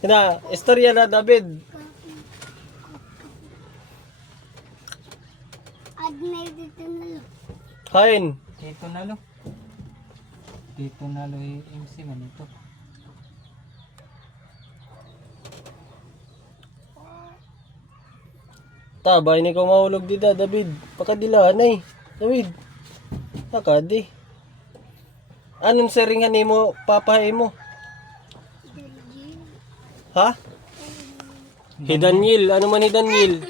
Na, istorya na David. Admay dito na lo. Kain. Dito na lo. Dito na lo yung MC man ito. Tabay ni ko mahulog dida David. Pakadilaan ay. David. Nakadi. Anong seringan ni mo papahay mo? Ha? Hidanyil. Ano man hidanyil?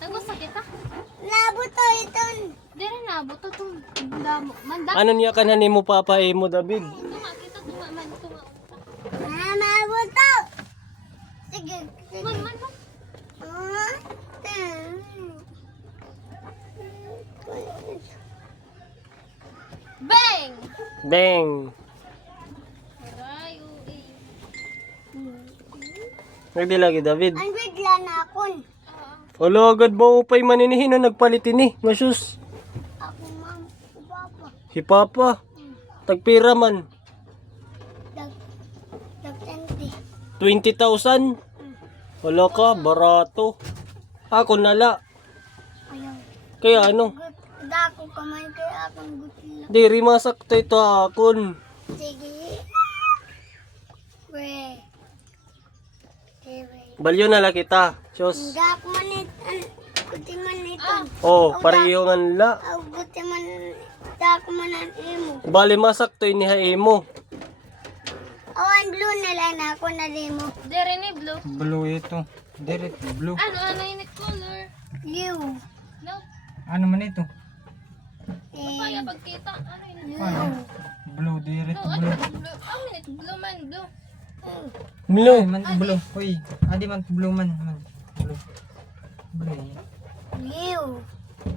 Nagusakit ah? Nabuto ito. Dere nabuto itong damo. Manda. Ano niya kanan mo papahay mo David? Tunga kita, tunga man, tunga. Nabuto! Sige, sige. Man, man, man. Bang! Bang. Aray, uwi. Nagdi lagi David. Ang bigla na akon. Olo agad ba upay maninihin no nagpalitin ni. Masyus. Ako, ma'am. Papa. Si Papa. Tagpira man. Dag 20. 20,000. Wala ka, barato. Ako nala. Ayaw. Kaya ano? Dako kamay kaya akong gutila. Di rimasak to ito akon. Sige. We. Balyo na la kita. Diyos. Dako man ito. Guti man ito. Oh, pareho nga nila. Guti man. Dako man ang imo. Bali masak to inihain mo. Awan blue na lang ako na limo. Dere ni blue. Blue ito. Direct blue. Ano yung color? Blue. No. Ano man ito? Kaya pagkita. Ano yun? Ano? Blue, direct blue. Blue. Oh, minute. Blue man. Blue. Blue. Ay, man blue. Uy, adi man blue man. Blue. Blue. Blue.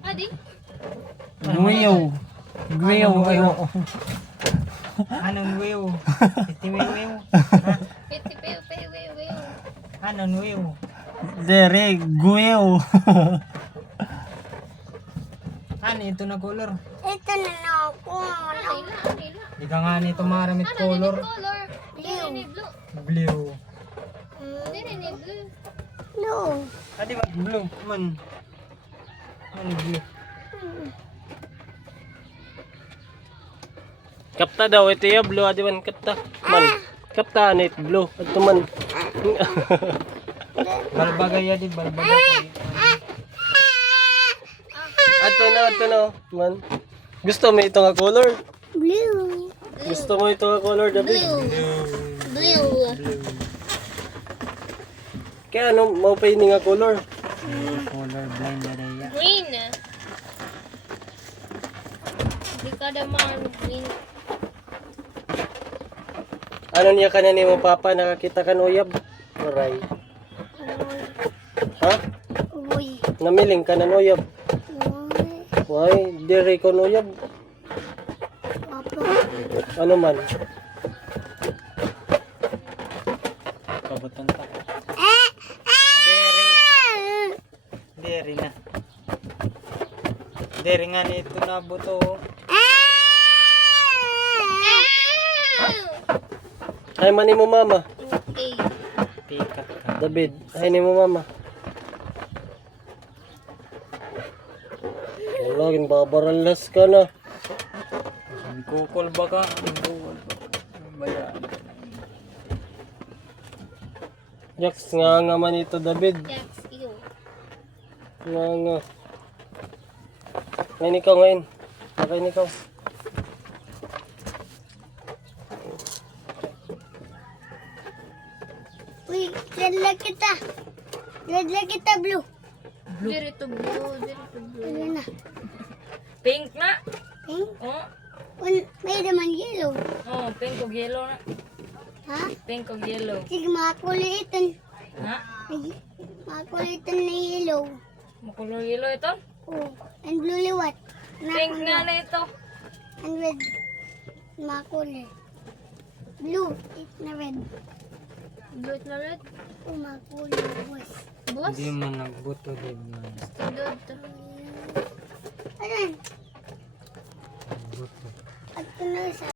Adi? Guyaw. Guyaw. Ano? Anong wheel? Iti wheel. Piti pew pew pew pew. Anong wheel? Dere, guyaw. Ano ito na color? Ito na na ako. Anila. Di ka nga nito maramit color. Color. Blue. Blue. Blue. Dere ni blue. Blue. Adi man blue man. Ano blue? Kapta daw ito ya blue adi man kapta. Man. Kapta anit blue. Ato man. Balbagay adi balbagay. Ato na man. Gusto mo ito nga color? Blue. Gusto mo ito nga color David? Blue. Kaya ano mau pa ini nga color? Color blind na rin. Green. Di ka naman green. Ano niya kanan ni mo papa nakakita kan uyab? Aray. Ha? Uy. Namiling ka ng uyab. Why? Diri ko uyab. Papa. Ano man? Kabatan ta. Dere na. Dere nga nito na buto. Ay man ni mo mama. Okay. Pikat ka. David, ay ni mo mama. Wala, ginbabaralas ka na. Ang kukol ba ka? Ang kukol ba? Bayan. Yaks nga man ito David. That's you. Nga. Ngayon ikaw ngayon. Nakain ikaw. Uy, red kita. Red kita blue. Dito blue, dito blue. Ano na? Pink na. Pink? Oh, May naman yellow. oh, pink o yellow na. Ha? Pink o yellow. Sige, makakulitan. Ha? Makakulitan na yellow. Makulor yellow ito? Oh, and blue liwat. Pink nga na ito. And red. Makulay. Blue, it na red. Blue na red. Oh, makulay. Boss. Boss? Hindi man nagbuto din man. Studod. Ayan. Nagbuto. At ito na isa.